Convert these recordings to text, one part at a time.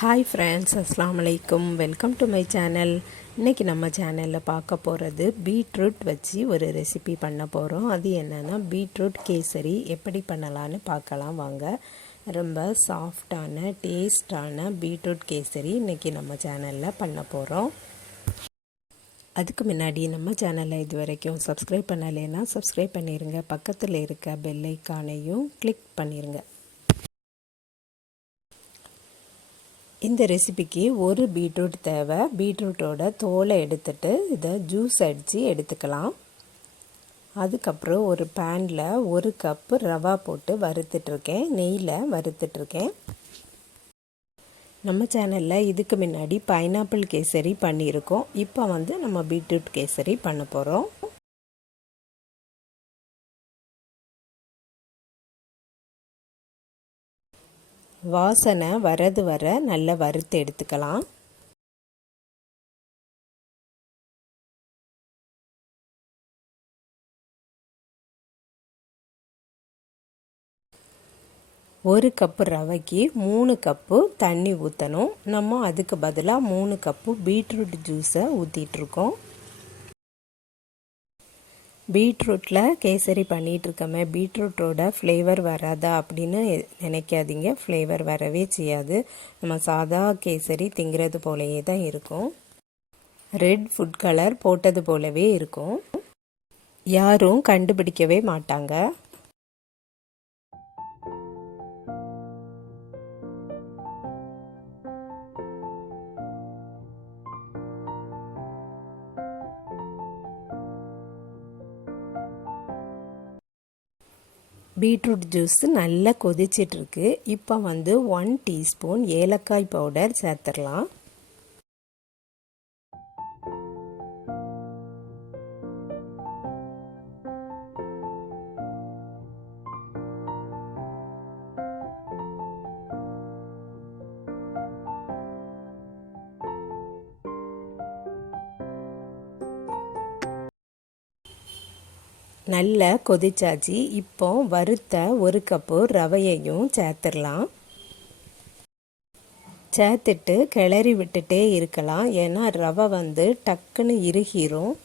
Hi friends, அஸ்ஸலாமு அலைக்கும். Welcome to my channel. இன்றைக்கி நம்ம சேனலில் பார்க்க போகிறது பீட்ரூட் வச்சு ஒரு ரெசிபி பண்ண போகிறோம். அது என்னென்னா பீட்ரூட் கேசரி எப்படி பண்ணலான்னு பார்க்கலாம் வாங்க. ரொம்ப சாஃப்டான டேஸ்டான பீட்ரூட் கேசரி இன்றைக்கி நம்ம சேனலில் பண்ண போகிறோம். அதுக்கு முன்னாடி நம்ம சேனலை இது வரைக்கும் சப்ஸ்கிரைப் பண்ணலைன்னா சப்ஸ்கிரைப் பண்ணிடுங்க. பக்கத்தில் இருக்க பெல் ஐக்கானையும் கிளிக் பண்ணிடுங்க. இந்த ரெசிபிக்கு ஒரு பீட்ரூட் தேவை. பீட்ரூட்டோட தோலை எடுத்துட்டு இதை ஜூஸ் அடித்து எடுத்துக்கலாம். அதுக்கப்புறம் ஒரு பேனில் 1 கப்பு ரவா போட்டு வறுத்துட்ருக்கேன். நெய்யில் வறுத்துட்ருக்கேன். நம்ம சேனலில் இதுக்கு முன்னாடி பைனாப்பிள் கேசரி பண்ணியிருக்கோம். இப்போ நம்ம பீட்ரூட் கேசரி பண்ண போகிறோம். வாசனை வரது வர நல்லா வறுத்து எடுத்துக்கலாம். ஒரு கப்பு ரவைக்கு 3 கப்பு தண்ணி ஊற்றணும். நம்ம அதுக்கு பதிலாக 3 கப்பு பீட்ரூட் ஜூஸை ஊற்றிட்டுருக்கோம். பீட்ரூட்டில் கேசரி பண்ணிகிட்ருக்கோமே, பீட்ரூட்டோட ஃப்ளேவர் வராதா அப்படின்னு நினைக்காதீங்க. ஃப்ளேவர் வரவே செய்யாது. நம்ம சாதா கேசரி திங்கிறது போலவே தான் இருக்கும். ரெட் ஃபுட் கலர் போட்டது போலவே இருக்கும். யாரும் கண்டுபிடிக்கவே மாட்டாங்க. பீட்ரூட் ஜூஸ் நல்லா கொதிச்சிட்ருக்கு. இப்போ 1 டீஸ்பூன் ஏலக்காய் பவுடர் சேர்த்துடலாம். நல்லா கொதிச்சாச்சு. இப்போ வறுத்த 1 கப்பு ரவையையும் சேர்த்துடலாம். சேர்த்துட்டு கிளறி விட்டுட்டே இருக்கலாம். ஏன்னா ரவை டக்குன்னு இறுகிரும்.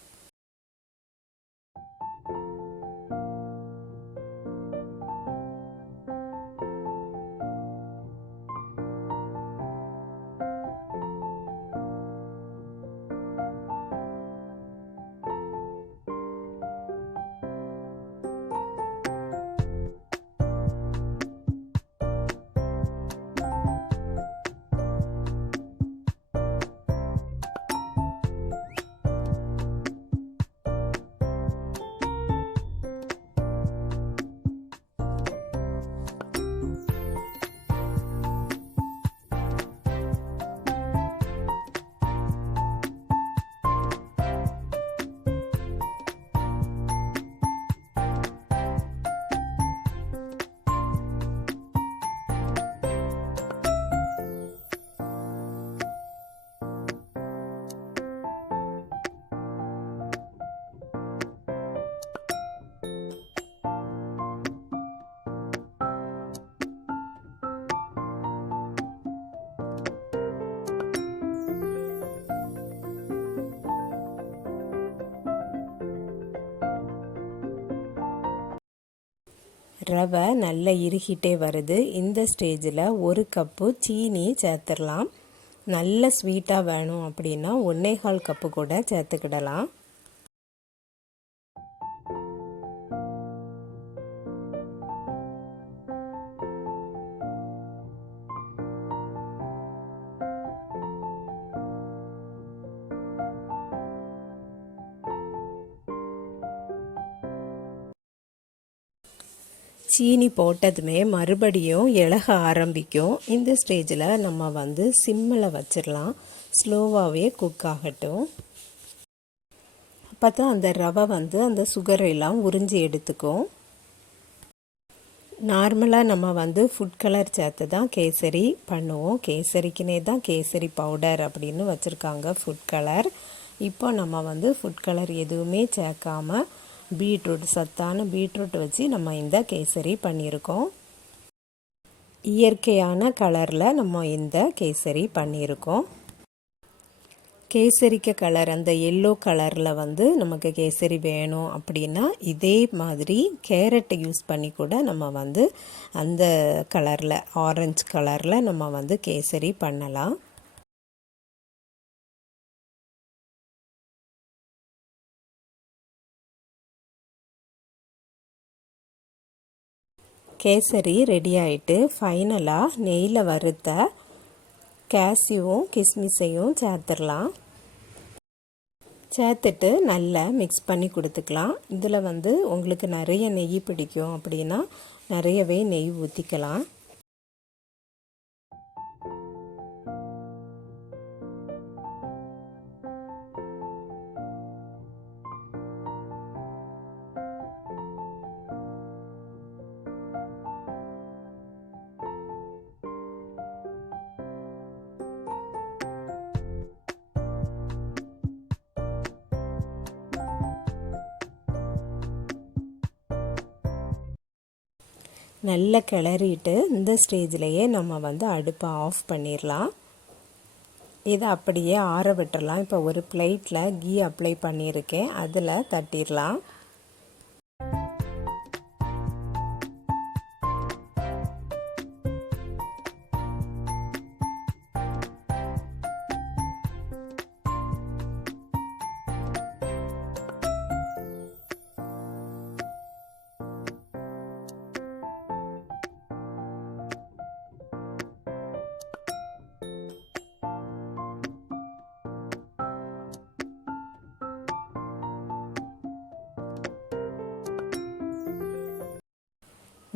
ரவை நல்லா இறுகிட்டே வருது. இந்த ஸ்டேஜில் 1 கப்பு சீனி சேர்த்துடலாம். நல்ல ஸ்வீட்டாக வேணும் அப்படின்னா 1/4 கப்பு கூட சேர்த்துக்கிடலாம். சீனி போட்டதுமே மறுபடியும் இளக ஆரம்பிக்கும். இந்த ஸ்டேஜில் நம்ம சிம்மில் வச்சிடலாம். ஸ்லோவாகவே குக் ஆகட்டும். அப்போ தான் அந்த ரவை அந்த சுகரெல்லாம் உறிஞ்சி எடுத்துக்கும். நார்மலாக நம்ம ஃபுட் கலர் சேர்த்து தான் கேசரி பண்ணுவோம். கேசரிக்குனே தான் கேசரி பவுடர் அப்படின்னு வச்சுருக்காங்க ஃபுட் கலர். இப்போ நம்ம ஃபுட் கலர் எதுவுமே சேர்க்காமல் பீட்ரூட் சத்தான பீட்ரூட் வச்சு நம்ம இந்த கேசரி பண்ணியிருக்கோம். இயற்கையான கலரில் நம்ம இந்த கேசரி பண்ணியிருக்கோம். கேசரிக்க கலர் அந்த எல்லோ கலரில் நமக்கு கேசரி வேணும் அப்படின்னா இதே மாதிரி கேரட்டை யூஸ் பண்ணி கூட நம்ம அந்த கலரில் ஆரஞ்சு கலரில் நம்ம கேசரி பண்ணலாம். கேசரி ரெடி ஆகிட்டு ஃபைனலாக நெய்யில் வறுத்த கேஷ்யூவும் கிஸ்மிஸையும் சேர்த்துடலாம். சேர்த்துட்டு நல்லா மிக்ஸ் பண்ணி கொடுத்துக்கலாம். இதில் உங்களுக்கு நிறைய நெய் பிடிக்கும் அப்படின்னா நிறையவே நெய் ஊற்றிக்கலாம். நல்லா கிளறிட்டு இந்த ஸ்டேஜ்லேயே நம்ம அடுப்பை ஆஃப் பண்ணிடலாம். இதை அப்படியே ஆற விட்டுறலாம். இப்போ ஒரு பிளேட்டில் கீ அப்ளை பண்ணியிருக்கேன், அதில் தட்டிடலாம்.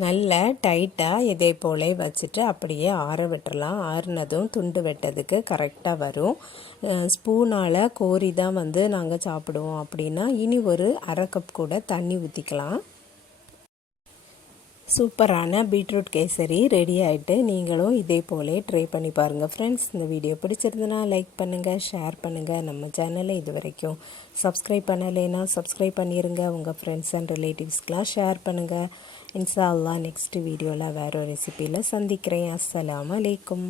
நல்லா டைட்டாக இதே போல் வச்சுட்டு அப்படியே ஆற விட்டுறலாம். ஆறுனதும் துண்டு வெட்டதுக்கு கரெக்டாக வரும். ஸ்பூனால் கோரி தான் நாங்கள் சாப்பிடுவோம் அப்படின்னா இனி ஒரு அரை கப் கூட தண்ணி ஊற்றிக்கலாம். சூப்பரான பீட்ரூட் கேசரி ரெடி ஆகிட்டு நீங்களும் இதே போலே ட்ரை பண்ணி பாருங்கள் ஃப்ரெண்ட்ஸ். இந்த வீடியோ பிடிச்சிருந்தனா லைக் பண்ணுங்கள், ஷேர் பண்ணுங்கள். நம்ம சேனலை இது வரைக்கும் சப்ஸ்கிரைப் பண்ணலைன்னா சப்ஸ்கிரைப் பண்ணிடுங்க. உங்கள் ஃப்ரெண்ட்ஸ் அண்ட் ரிலேட்டிவ்ஸ்க்கெலாம் ஷேர் பண்ணுங்கள். இன்ஷா அல்லாஹ் நெக்ஸ்ட் வீடியோவில் வேறு ஒரு ரெசிபியில் சந்திக்கிறேன். அஸ்ஸலாமு அலைக்கும்.